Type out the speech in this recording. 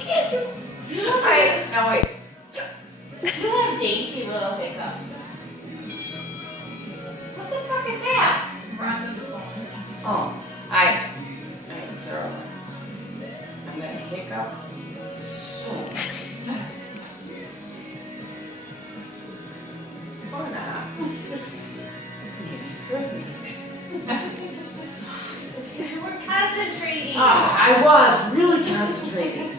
Can't do. Alright, now wait. You have dainty little hiccups. What the fuck is that? Rhonda's phone. Oh, alright, Zero. I'm gonna hiccup soon. Or not. Maybe you could be. You were concentrating. I was really concentrating.